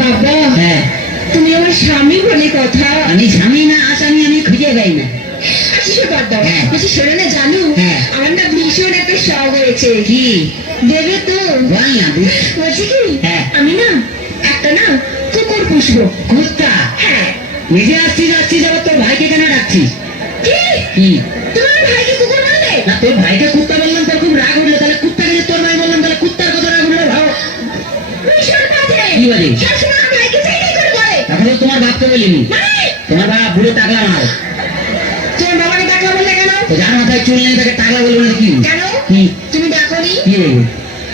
বাবা হ্যাঁ তুমি আমার স্বামী বলে কথা। আমি স্বামী না আসামি আমি খুঁজে পাই না। আচ্ছা বাদ দাও। হ্যাঁ। বলছি শোনো না জানো হ্যাঁ। আমার না ভীষণ একটা শখ হয়েছে। কি দেবে তো? বল না বলছি কি হ্যাঁ। আমি না একটা না কুকুর পুষবো। কুত্তা? হ্যাঁ। নিজে আসছিস আবার তোর ভাইকে কেন ডাকছিস? কি কি তোমার ভাইকে কুকুর বললে? না তোর ভাইকে কুত্তা বললাম তোর খুব রাগ উঠলো, তাহলে কুত্তাকে যে তোর ভাই বললাম তাহলে কুত্তার কথা রাগ উঠলো ভাও। ভীষণ বাজে। কি বাজে? সবসময় আমার ভাইকে চাইলেই করে বলে। তাহলে তোমার বাপকে বলিনি? মানে তোমার বাবা বুড়ো টাকলা মারো। তোমার বাবাকে ডাকলা বললে কেন? তো যার মাথায় চুল নেই তাকে টাকলা বলবো না কি? কেন কি তুমি ডাকোনি? কি বলবো?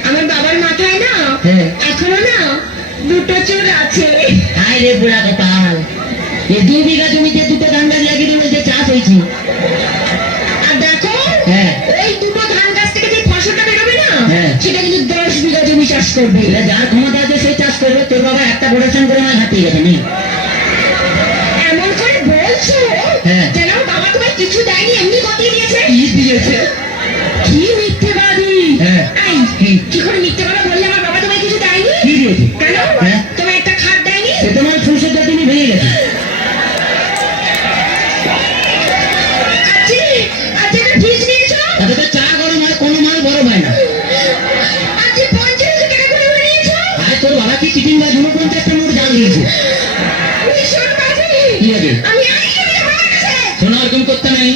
আমার বাবার মাথায় না হ্যাঁ। এখনো না দুটো চুল আছে। হায় রে বুড়া কপাল, এই 2 বিঘা জমিতে দুটো ধান গাছ লাগিয়ে দিল যে চাষ হয়েছে। আর দেখো হ্যাঁ। ওই দুটো ধান গাছ থেকে যে ফসলটা বেরোবে না হ্যাঁ। সেটা কিন্তু 10 বিঘা জমি চাষ করবে। এটা যার ক্ষমতা আছে সে চাষ করবে। তোর বাবা একটা প্রোডাকশন করে আমার হাতিয়ে গেছে নেই। এমন করে বলছো হ্যাঁ। যেন আমার বাবা তোমায় কিছু দেয়নি, এমনি গতিয়ে দিয়েছে। কি দিয়েছে? কি মিথ্যেবাদী। হ্যাঁ। এই, কি? কি করে মিথ্যে কথা বললে আমার বাবা তোমায় কিছু দেয়নি? কি দিয়েছে? কেন হ্যাঁ। তোমায় একটা খাট দেয়নি? সে তোমার ফুলসজ্জা তিনি ভেঙে গেছে। আজকে আজকে একটা ফ্রিজ নিয়েছো? তাতে তো চা গরম হয়, কোনো মাল গরম হয় না। আজকে 50,000 টাকা করে নিয়েছো? আরে তোর বাবা কি চিটিং বা 49টা নোট জাল দিয়েছে। ভীষণ বাজে। কি আছে? আমি আই করি আমার কাছে। শোনা এরকম করতে নেই,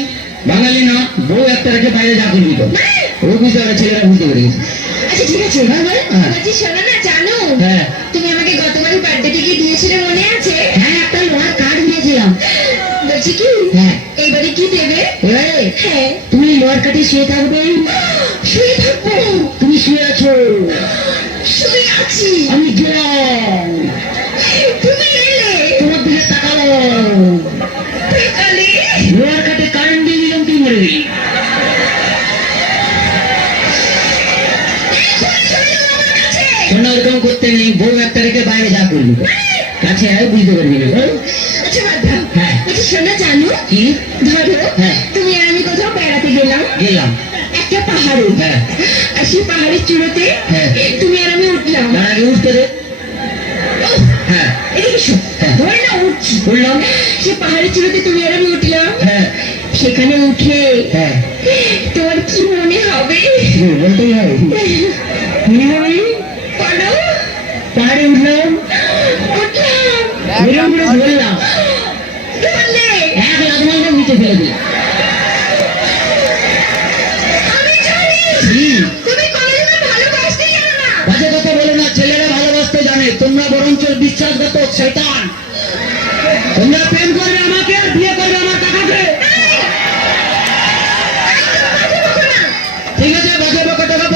বাঙালি না, বউ একটা রেখে বাইরে যা করবি তো। মানে? ও বুঝতে পারে, ছেলেরা বুঝতে পেরে গেছে। আচ্ছা ঠিক আছে হ্যাঁ, হ্যাঁ। বলছি শোনো না জানো হ্যাঁ। তুমি আমাকে গতবার বার্থডে গিয়ে দিয়েছিলে মনে আছে? হ্যাঁ, একটা লোহার কাঠ দিয়েছিলাম। বলছি কি হ্যাঁ। এইবারে কি দেবে? এবারে হ্যাঁ। তুমি লোহার কাঠে শুয়ে থাকবে। শুয়ে থাকবো? তুমি শুয়ে আছো, শুয়ে আছি। আমি গেলাম, তুমি এলে তোমার দিকে তাকালাম, তাকালে লোহার কাঠে কারেন্ট দিয়ে দিলাম, তুই মরে গেলি। এখনই চলে যাবো আমার কাছে। শোনা এরকম করতে নেই, বউ একটা রেখে বাইরে যা করবি তো। কাছে আয়, বুঝতে পারবি না। আচ্ছা বাদ দাও। হ্যাঁ। বলছি শোনো জানো কি? ধরো হ্যাঁ। তুমি আর আমি কোথাও বেড়াতে গেলাম গেলাম। একটা পাহাড়ে। হ্যাঁ। আর সেই পাহাড়ের চূড়োতে হ্যাঁ। তুমি আর আমি উঠলাম। তার আগে উঠতে দে। উফ, হ্যাঁ। এদিকে এসো। হ্যাঁ। ধরে না উঠছি। উঠলাম। সে পাহাড়ের চূড়োতে তুমি আর আমি উঠলাম। হ্যাঁ। সেখানে উঠে হ্যাঁ। তোমার কি মনে হবে? বলতেই হবে। কি বলি? বলো। পাহাড়ে উঠলাম, উঠলাম এরকম করে ধরলাম, বললে 1 লাখ মালটা নিচে ফেলে দিলাম। আমি জানি কি? তুমি কোনোদিনও ভালোবাসতে জানো না। বাজে কথা বলো না, ছেলেরা ভালোবাসতে জানে, তোমরা বরঞ্চ বিশ্বাসঘাতক শয়তান। তোমরা প্রেম করবে আমাকে আর বিয়ে করবে আমার কাকাকে। বাজে বকো না। ঠিক আছে, বাজে বকা টাকা